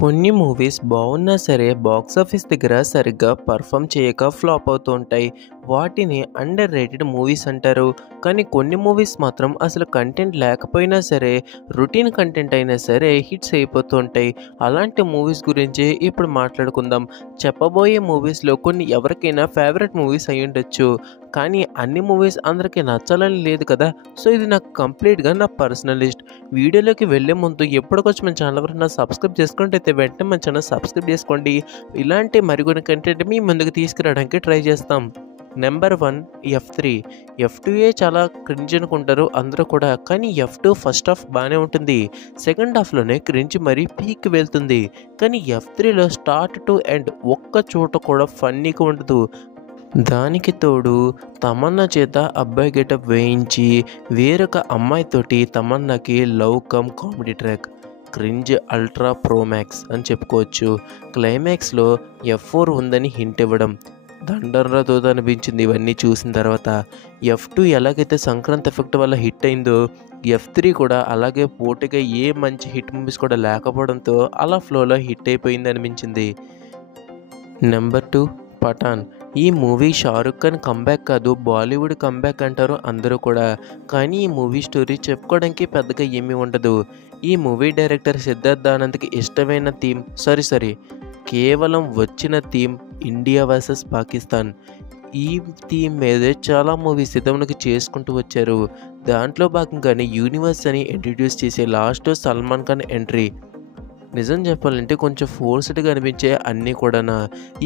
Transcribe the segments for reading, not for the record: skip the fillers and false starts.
కొన్ని మూవీస్ బాగున్నా సరే బాక్స్ ఆఫీస్ దగ్గర సరిగ్గా పర్ఫామ్ చేయక ఫ్లాప్ అవుతూ ఉంటాయి. వాటిని అండర్ రేటెడ్ మూవీస్ అంటారు. కానీ కొన్ని మూవీస్ మాత్రం అసలు కంటెంట్ లేకపోయినా సరే రొటీన్ కంటెంట్ అయినా సరే హిట్స్ అయిపోతూ ఉంటాయి. అలాంటి మూవీస్ గురించి ఇప్పుడు మాట్లాడుకుందాం. చెప్పబోయే మూవీస్లో కొన్ని ఎవరికైనా ఫేవరెట్ మూవీస్ అయి ఉండొచ్చు. కానీ అన్ని మూవీస్ అందరికీ నచ్చాలని లేదు కదా. సో ఇది నాకు కంప్లీట్గా నా పర్సనల్ లిస్ట్. వీడియోలోకి వెళ్ళే ముందు ఎప్పటికొచ్చి మన ఛానల్ వరకు సబ్స్క్రైబ్ చేసుకుంటే అయితే వెంటనే మన ఛానల్ సబ్స్క్రైబ్ చేసుకోండి. ఇలాంటి మరికొన్ని కంటెంట్ మీ ముందుకు తీసుకురావడానికి ట్రై చేస్తాం. Number 1 F3. F2 చాలా క్రింజ్ అనుకుంటారు అందరూ కూడా. కానీ F2 ఫస్ట్ హాఫ్ బాగానే ఉంటుంది. సెకండ్ హాఫ్లోనే క్రింజ్ మరీ పీక్ వెళ్తుంది. కానీ F3లో స్టార్ట్ టు ఎండ్ ఒక్క చోట కూడా ఫన్నీగా ఉండదు. దానికి తోడు తమన్నా చేత అబ్బాయి గెటప్ వేయించి వేరొక అమ్మాయితోటి తమన్నాకి love come comedy track. Cringe ultra pro max అని చెప్పుకోవచ్చు. క్లైమాక్స్లో F4 ఉందని హింట్ ఇవ్వడం దండర్రతో అనిపించింది. ఇవన్నీ చూసిన తర్వాత F2 ఎలాగైతే సంక్రాంతి ఎఫెక్ట్ వల్ల హిట్ అయిందో F3 కూడా అలాగే పోటీగా ఏ మంచి హిట్ మూవీస్ కూడా లేకపోవడంతో అలా ఫ్లోలో హిట్ అయిపోయింది అనిపించింది. నెంబర్ 2 పఠాన్. ఈ మూవీ షారుఖ్ ఖాన్ కంబ్యాక్ కాదు, బాలీవుడ్ కంబ్యాక్ అంటారు అందరూ కూడా. కానీ ఈ మూవీ స్టోరీ చెప్పుకోవడానికి పెద్దగా ఏమీ ఉండదు. ఈ మూవీ డైరెక్టర్ సిద్ధార్థ్ ఆనంద్కి ఇష్టమైన థీమ్ కేవలం వచ్చిన థీమ్ ఇండియా వర్సెస్ పాకిస్తాన్. ఈ థీమ్ మీదే చాలా మూవీస్ సిద్ధంలోకి చేసుకుంటూ వచ్చారు. దాంట్లో భాగంగానే యూనివర్స్ అని ఇంట్రడ్యూస్ చేసే లాస్ట్ సల్మాన్ ఖాన్ ఎంట్రీ. నిజం చెప్పాలంటే కొంచెం ఫోర్స్డ్గా అనిపించే అన్నీ కూడా.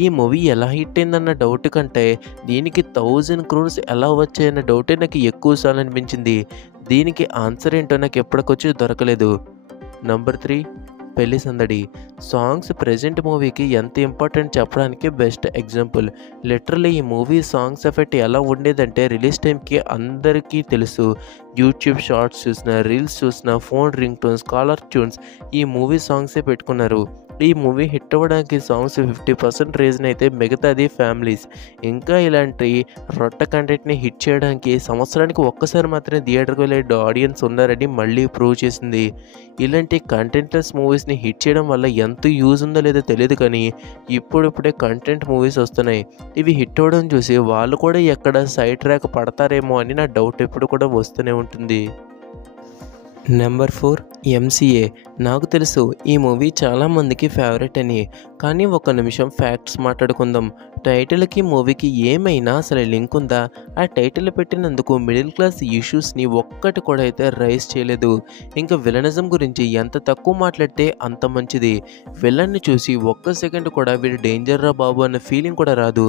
ఈ మూవీ ఎలా హిట్ అయిందన్న డౌట్ కంటే దీనికి 1000 crores ఎలా వచ్చాయన్న డౌటే నాకు ఎక్కువసార్లు అనిపించింది. దీనికి ఆన్సర్ ఏంటో నాకు ఎప్పటికొచ్చి దొరకలేదు. నెంబర్ 3 పెళ్లి సందడి. సాంగ్స్ ప్రజెంట్ మూవీకి ఎంత ఇంపార్టెంట్ చెప్పడానికి బెస్ట్ ఎగ్జాంపుల్. లిటరల్లీ ఈ మూవీ సాంగ్స్ ఎఫెక్ట్ ఎలా ఉండేదంటే రిలీజ్ టైంకి అందరికీ తెలుసు. యూట్యూబ్ షార్ట్స్ చూసినా, రీల్స్ చూసినా, phone ring tones, caller tunes ఈ మూవీ సాంగ్సే పెట్టుకున్నారు. ఈ మూవీ హిట్ అవ్వడానికి సాంగ్స్ 50% రీజన్ అయితే మిగతాది ఫ్యామిలీస్. ఇంకా ఇలాంటి రొట్ట కంటెంట్ని హిట్ చేయడానికి సంవత్సరానికి ఒక్కసారి మాత్రమే థియేటర్కి వెళ్ళే ఆడియన్స్ ఉన్నారని మళ్ళీ ప్రూవ్ చేసింది. ఇలాంటి కంటెంట్లెస్ మూవీస్ని హిట్ చేయడం వల్ల ఎంత యూజ్ ఉందో లేదో తెలియదు, కానీ ఇప్పుడిప్పుడే కంటెంట్ మూవీస్ వస్తున్నాయి. ఇవి హిట్ అవ్వడం చూసి వాళ్ళు కూడా ఎక్కడ సైడ్ ట్రాక్ పడతారేమో అని నా డౌట్ ఎప్పుడు కూడా వస్తూనే ఉంటుంది. Number 4 MCA. నాకు తెలుసు ఈ మూవీ చాలామందికి ఫేవరెట్ అని, కానీ ఒక నిమిషం ఫ్యాక్ట్స్ మాట్లాడుకుందాం. టైటిల్కి మూవీకి ఏమైనా అసలు లింక్ ఉందా? ఆ టైటిల్ పెట్టినందుకు మిడిల్ క్లాస్ ఇష్యూస్ని ఒక్కటి కూడా అయితే రైజ్ చేయలేదు. ఇంకా విలనిజం గురించి ఎంత తక్కువ మాట్లాడితే అంత మంచిది. విలన్ని చూసి ఒక్క సెకండ్ కూడా వీడు డేంజర్ రా బాబు అన్న ఫీలింగ్ కూడా రాదు.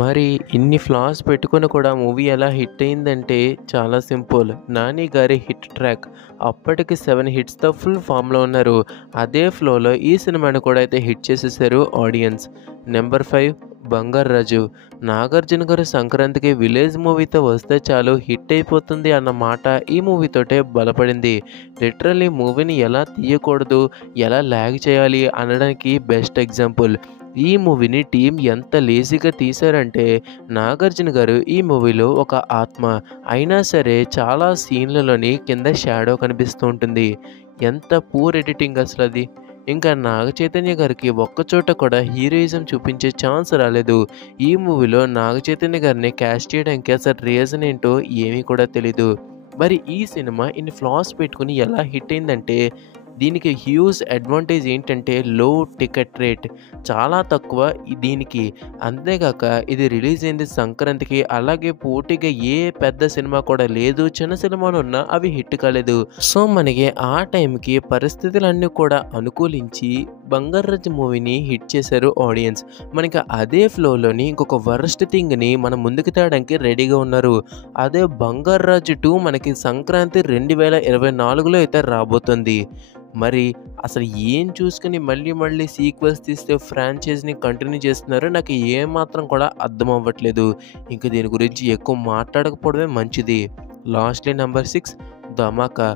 మరి ఇన్ని ఫ్లాస్ పెట్టుకుని కూడా మూవీ ఎలా హిట్ అయిందంటే చాలా సింపుల్. నాని గారి హిట్ ట్రాక్. అప్పటికి 7 హిట్స్తో ఫుల్ ఫామ్లో ఉన్నారు. అదే ఫ్లోలో ఈ సినిమాని కూడా అయితే హిట్ చేసేసారు ఆడియన్స్. నెంబర్ 5 బంగారు రాజు. నాగార్జున గారు సంక్రాంతికి విలేజ్ మూవీతో వస్తే చాలు హిట్ అయిపోతుంది అన్న మాట ఈ మూవీతోటే బలపడింది. లిటరల్లీ మూవీని ఎలా తీయకూడదు, ఎలా ల్యాగ్ చేయాలి అనడానికి బెస్ట్ ఎగ్జాంపుల్. ఈ మూవీని టీం ఎంత లేజీగా తీశారంటే నాగార్జున గారు ఈ మూవీలో ఒక ఆత్మ అయినా సరే చాలా సీన్లలోని కింద షాడో కనిపిస్తూ ఉంటుంది. ఎంత పూర్ ఎడిటింగ్ అసలు అది. ఇంకా నాగ చైతన్య గారికి ఒక్కచోట కూడా హీరోయిజం చూపించే ఛాన్స్ రాలేదు. ఈ మూవీలో నాగ చైతన్య గారిని క్యాస్ట్ చేయడానికి అసలు రీజన్ ఏంటో ఏమీ కూడా తెలీదు. మరి ఈ సినిమా ఇన్ని ఫ్లాస్ పెట్టుకుని ఎలా హిట్ అయిందంటే దీనికి హ్యూజ్ అడ్వాంటేజ్ ఏంటంటే లో టికెట్ రేట్ చాలా తక్కువ దీనికి. అంతేగాక ఇది రిలీజ్ అయింది సంక్రాంతికి. అలాగే పోటీగా ఏ పెద్ద సినిమా కూడా లేదు. చిన్న సినిమాలు ఉన్నా అవి హిట్ కాలేదు. సో మనకి ఆ టైంకి పరిస్థితులన్నీ కూడా అనుకూలించి బంగారాజు మూవీని హిట్ చేశారు ఆడియన్స్. మనకి అదే ఫ్లోలోని ఇంకొక వరస్ట్ థింగ్ని మనం ముందుకు తేయడానికి రెడీగా ఉన్నారు. అదే బంగారాజు 2 మనకి సంక్రాంతి 2024లో అయితే రాబోతుంది. మరి అసలు ఏం చూసుకుని మళ్ళీ సీక్వెల్స్ తీస్తే ఫ్రాంచైజ్ని కంటిన్యూ చేస్తున్నారో నాకు ఏమాత్రం కూడా అర్థం అవ్వట్లేదు. ఇంక దీని గురించి ఎక్కువ మాట్లాడకపోవడమే మంచిది. లాస్ట్లీ నెంబర్ 6 ధమాకా.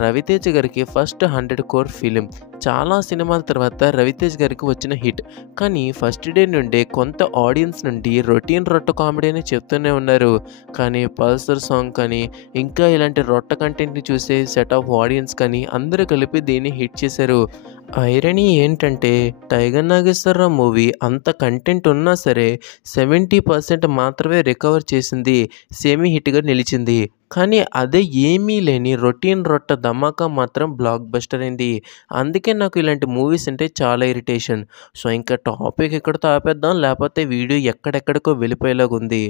రవితేజ గారికి ఫస్ట్ 100 crore ఫిలిం. చాలా సినిమాల తర్వాత రవితేజ్ గారికి వచ్చిన హిట్. కానీ ఫస్ట్ డే నుండే కొంత ఆడియన్స్ నుండి రొట్ట కామెడీ అని చెప్తూనే ఉన్నారు. కానీ పల్సర్ సాంగ్ కానీ ఇంకా ఇలాంటి రొట్ట కంటెంట్ని చూసే సెట్ ఆఫ్ ఆడియన్స్ కానీ అందరూ కలిపి దీన్ని హిట్ చేశారు. ఐరనీ ఏంటంటే 'టైగర్ నాగేశ్వరరావు' మూవీ అంత కంటెంట్ ఉన్నా సరే 70% మాత్రమే రికవర్ చేసింది. సెమీ హిట్‌గా నిలిచింది. కానీ అదే ఏమీ లేని రొటీన్ రొట్ట ధమాకా మాత్రం బ్లాక్ బస్టర్ అయింది. అందుకే నాకు ఇలాంటి మూవీస్ అంటే చాలా ఇరిటేషన్. సో, ఇంకా టాపిక్ ఇక్కడితో ఆపేద్దాం. లేపోతే వీడియో ఎక్కడెక్కడికో వెళ్ళిపోయేలాగుంది.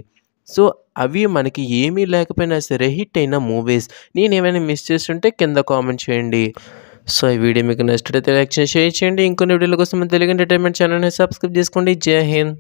సో, అవి మనకి ఏమీ లేకపోయినా సరే హిట్ అయిన మూవీస్. నేనేమైనా మిస్ చేసుంటే కింద కామెంట్ చేయండి. సో, ఈ వీడియో మీకు నచ్చినట్లయితే లైక్ చేసి, షేర్ చేయండి. ఇంకొన్ని వీడియోల కోసం మన తెలుగు ఎంటర్‌టైన్‌మెంట్ ఛానెల్‌ని సబ్స్క్రైబ్ చేసుకోండి. జై హింద్.